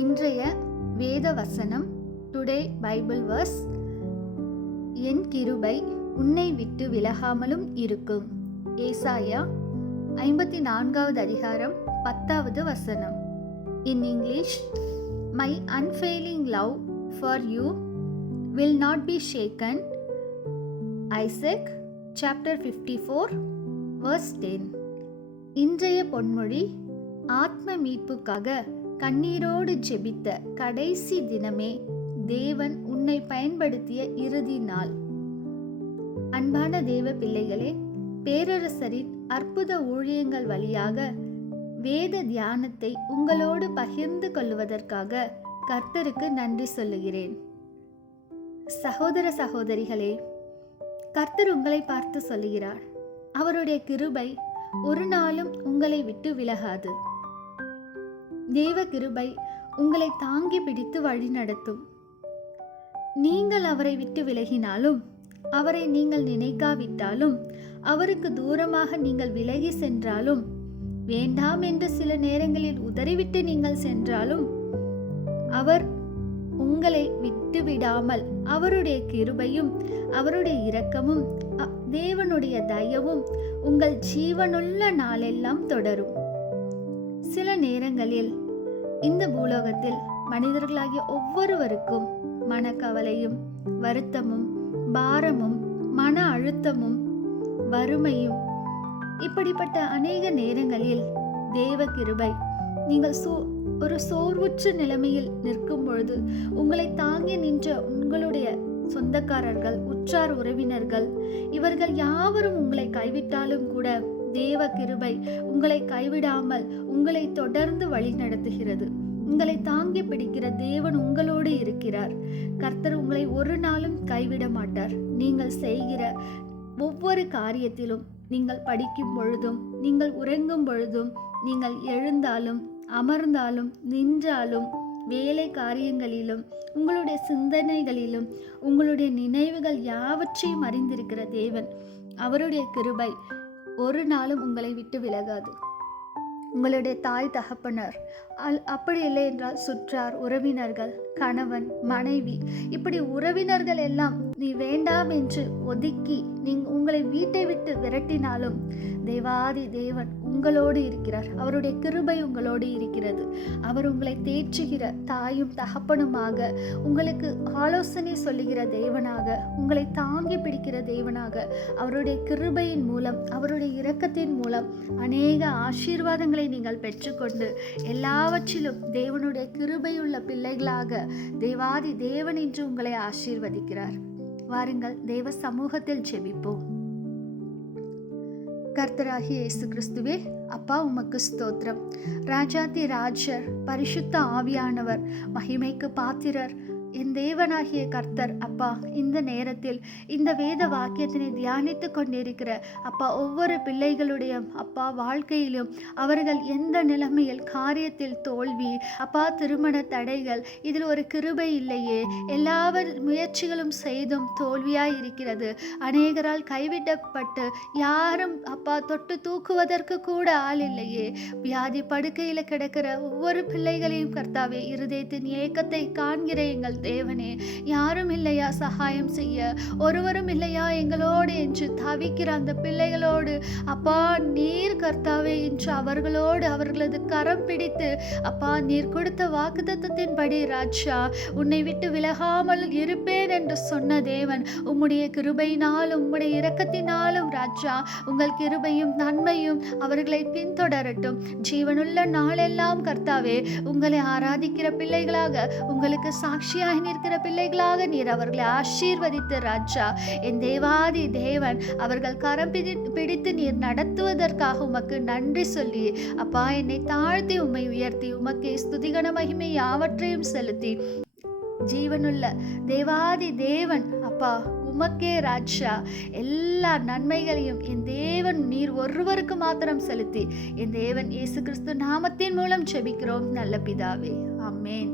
இன்றைய வேத வசனம், டுடே பைபிள் வர்ஸ், என் கிருபை உன்னை விட்டு விலகாமலும் இருக்கும். ஏசாயா 54வது அதிகாரம் 10வது வசனம். In English, my unfailing love for you will not be shaken. Isaac chapter 54 verse 10. இன்றைய பொன்மொழி, ஆத்ம மீட்புக்காக கண்ணீரோடு ஜெபித்த கடைசி தினமே தேவன் உன்னை பயன்படுத்திய இறுதி நாள். அன்பான தேவ பிள்ளைகளே, பேரரசரின் அற்புத ஊழியங்கள் வழியாக வேத தியானத்தை உங்களோடு பகிர்ந்து கொள்வதற்காக கர்த்தருக்கு நன்றி சொல்லுகிறேன். சகோதர சகோதரிகளே, கர்த்தர் உங்களை பார்த்து சொல்லுகிறார், அவருடைய கிருபை ஒரு நாளும் உங்களை விட்டு விலகாது. தேவ கிருபை உங்களை தாங்கி பிடித்து வழி நடத்தும். நீங்கள் அவரை விட்டு விலகினாலும், அவரை நீங்கள் நினைக்காவிட்டாலும், அவருக்கு தூரமாக நீங்கள் விலகி சென்றாலும், வேண்டாம் என்று சில நேரங்களில் உதறிவிட்டு நீங்கள் சென்றாலும், அவர் உங்களை விட்டு விடாமல் அவருடைய கிருபையும் அவருடைய இரக்கமும் தேவனுடைய தயவும் உங்கள் ஜீவனுள்ள நாளெல்லாம் தொடரும். சில நேரங்களில் இந்த பூலோகத்தில் மனிதர்களாகிய ஒவ்வொருவருக்கும் மனக்கவலையும் வருத்தமும் பாரமும் மன அழுத்தமும் வறுமையும், இப்படிப்பட்ட அநேக நேரங்களில் தேவ கிருபை நீங்கள் ஒரு சோர்வுற்ற நிலைமையில் நிற்கும் பொழுது உங்களை தாங்கி நின்ற உங்களுடைய சொந்தக்காரர்கள், உற்றார் உறவினர்கள், இவர்கள் யாவரும் உங்களை கைவிட்டாலும் கூட தேவ கிருபை உங்களை கைவிடாமல் உங்களை தொடர்ந்து வழி நடத்துகிறது. உங்களை தாங்கி பிடிக்கிற தேவன் உங்களோடு இருக்கிறார். கர்த்தர் உங்களை ஒரு நாளும் கைவிட மாட்டார். நீங்கள் செய்கிற ஒவ்வொரு காரியத்திலும், நீங்கள் படிக்கும் பொழுதும், நீங்கள் உறங்கும் பொழுதும், நீங்கள் எழுந்தாலும் அமர்ந்தாலும் நின்றாலும், வேலை காரியங்களிலும், உங்களுடைய சிந்தனைகளிலும், உங்களுடைய நினைவுகள் யாவற்றையும் அறிந்திருக்கிற தேவன், அவருடைய கிருபை ஒரு நாளும் உங்களை விட்டு விலகாது. உங்களுடைய தாய் தகப்பனர், அப்படி இல்லை என்றால் சுற்றார் உறவினர்கள், கணவன் மனைவி, இப்படி உறவினர்கள் எல்லாம் நீ வேண்டாம் என்று ஒதுக்கி உங்களை வீட்டை விட்டு விரட்டினாலும் தேவாதி தேவன் உங்களோடு இருக்கிறார். அவருடைய கிருபை உங்களோடு இருக்கிறது. அவர் உங்களை தேற்றுகிற தாயும் தகப்பனுமாக, உங்களுக்கு ஆலோசனை சொல்லுகிற தேவனாக, உங்களை தாங்கி பிடிக்கிற தேவனாக, அவருடைய கிருபையின் மூலம், அவருடைய இரக்கத்தின் மூலம் அநேக ஆசீர்வாதங்களை நீங்கள் பெற்றுக்கொண்டு எல்லாவற்றிலும் தேவனுடைய கிருபையுள்ள பிள்ளைகளாக தேவாதி தேவன் என்று உங்களை ஆசீர்வதிக்கிறார். வாருங்கள், தேவ சமூகத்தில் ஜெபிப்போம். கர்த்தராகிய இயேசு கிறிஸ்துவே, அப்பா உமக்கு ஸ்தோத்திரம். ராஜாதி ராஜர், பரிசுத்த ஆவியானவர், மகிமைக்கு பாத்திரர், என் தேவனாகிய கர்த்தர், அப்பா இந்த நேரத்தில் இந்த வேத வாக்கியத்தினை தியானித்து கொண்டிருக்கிற அப்பா ஒவ்வொரு பிள்ளைகளுடைய அப்பா வாழ்க்கையிலும் அவர்கள் எந்த நிலைமையில், காரியத்தில் தோல்வி, அப்பா திருமண தடைகள், இதில் ஒரு கிருபை இல்லையே, எல்லா முயற்சிகளும் செய்தும் தோல்வியாய் இருக்கிறது, அநேகரால் கைவிடப்பட்டு யாரும் அப்பா தொட்டு தூக்குவதற்கு கூட ஆள் இல்லையே, வியாதி படுக்கையில் கிடக்கிற ஒவ்வொரு பிள்ளைகளையும் கர்த்தாவே, இருதயத்தின் ஏக்கத்தை காண்கிற எங்கள் தேவனே, யாரும் இல்லையா சகாயம் செய்ய, ஒருவரும் இல்லையா எங்களோடு என்று தவிக்கிற அந்த பிள்ளைகளோடு அப்பா நீர் கர்த்தாவே என்று அவர்களோடு அவர்களது கரம் பிடித்து அப்பா நீர் கொடுத்த வாக்குத்தத்தத்தின்படி ராஜா, உன்னை விட்டு விலகாமல் இருப்பேன் என்று சொன்ன தேவன், உம்முடைய கிருபையினாலும் உம்முடைய இரக்கத்தினாலும் ராஜா, உங்கள் கிருபையும் நன்மையும் அவர்களை பின்தொடரட்டும். ஜீவனுள்ள நாளெல்லாம் கர்த்தாவே உங்களை ஆராதிக்கிற பிள்ளைகளாக, உங்களுக்கு சாட்சியாக நிற்கிற பிள்ளைகளாக நீர் அவர்களை ஆசீர்வதித்து ராஜா, என் தேவாதி தேவன் அவர்கள் கரம் பிடித்து நீர் நடத்துவதற்காக உமக்கு நன்றி சொல்லி அப்பா என்னை தாழ்த்தி உம்மை உயர்த்தி உமக்கே ஸ்துதிகன மகிமை யாவற்றையும் செலுத்தி ஜீவனுள்ள தேவாதி தேவன் அப்பா உமக்கே ராஜா எல்லா நன்மைகளையும் என் தேவன் நீர் ஒருவருக்கு மாத்திரம் செலுத்தி என் தேவன் இயேசு கிறிஸ்து நாமத்தின் மூலம் ஜெபிக்கிறோம் நல்ல பிதாவே, ஆமென்.